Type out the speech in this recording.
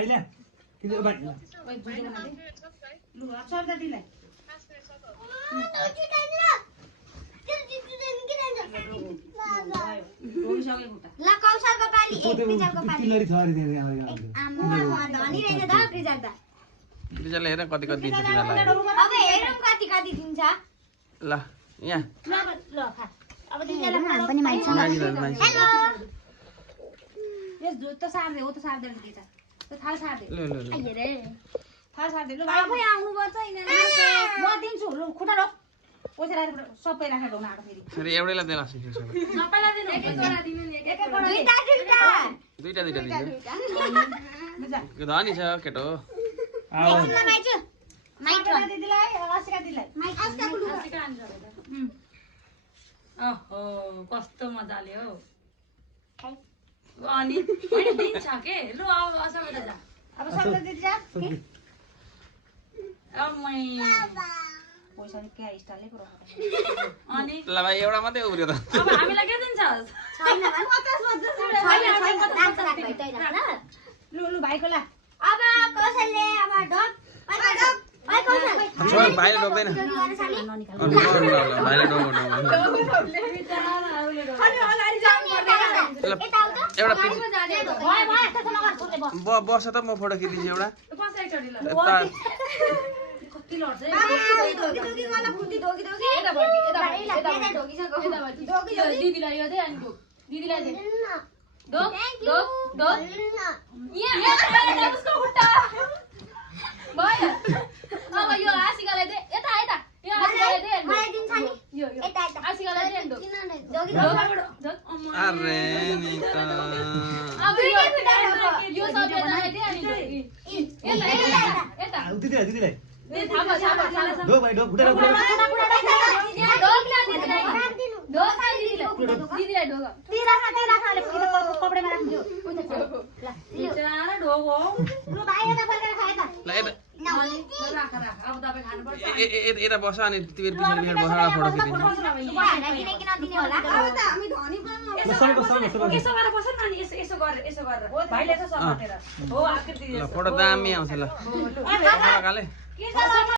भाइ ल्या किन भाइ लु सर्दा दिलाई ला कौशलको पाली एक प्रिजलको पाली तिलरी छ अरे त्यहाँ आम्मा धनी रहेछ त प्रिजल त प्रिजलले हेर कति कति दिन्छ तिमीलाई अब हेरौँ कति कति दिन्छ ल यहाँ ल खा अब तिमीलाई हामी पनि माग्छ हेलो यस जो त सार्दै हो त सार्दै दिन्छ त थाल सार्दै ल ल ल आइए रे थाल सार्दै लु भाइ आफै आउनु पर्छ यिनीहरु म दिन्छु लु खुट्टा रोक पैसा राखेर सबै राखेर ढोना आएको फेरि सरी एउटैलाई देला सिक्यो सबै सबैलाई दिनु एक एकवटा दिनु नि एक एकवटा दुईटा दुईटा दुईटा दिन्छ बुझ यो धनी छ केटो एकछिनमा माग्छु माइक माइक दिदीलाई आशिका दिदीलाई माइक आस्का कुलु ओहो कस्तो मजाले हो अनि होइन दिन्छ के लु अब सबैले जा अब सबै दिदी जा अब मै पैसा क्या स्टाइलले पुरो अनि ल भाइ एउटा मात्रै उब्रियो त अब हामीलाई के दिन्छस् छैन भन लु लु भाइको ला अब कौशलले अब ढोक भाइ कौशल छोड भाइले डोक्दैन भाइले डोक्नु एउटा पिस भाइ भाइ त्यस्तो नगर छोड्दै बस बस त म फोटो खिचिदिन्छु एउटा बस एकचोटि ल यता कति लड्छ ढोकी वाला फुटी ढोकी यता भर्की यता ढोकी छ ढोकी दिदीलाई यो दे अनि ढोक दिदीलाई दे ढोक ढोक ढोक यहाँ उसको खुट्टा भयो अब यो आशिकालाई दे यता यता यो आशिकालाई दे अनि मलाई दिन्छ नि यो यता यता आशिकालाई दे अनि ढोक ढोकी ढोक ढोक अरे नि त अब यो सबैलाई दे अनि ढोक यता यता यता दिदीलाई दिदीलाई दे थापा थापा थापा ढोक भाइ ढोक खुट्टा ढोक ढोक ला दिदीलाई ढोक ला दिदीलाई ढोक तिरा खाले कपडेमा राख्दियो बिचारा ढोक हो लु भाइ यता फर्केर खाए त ल यता राख राख अब तपाईँ खानुपर्छ यता बस अनि तिमीहरू पछाडि पछाडि बसेर फोटो खिचिदिन्छु दिने कि नदिने होला अब त हामी धनी पनि यसो गरेर बस न अनि यसो गरेर भाइले यसो समातेर हो आकृति ल फोटो दामी आउँछ ल के छ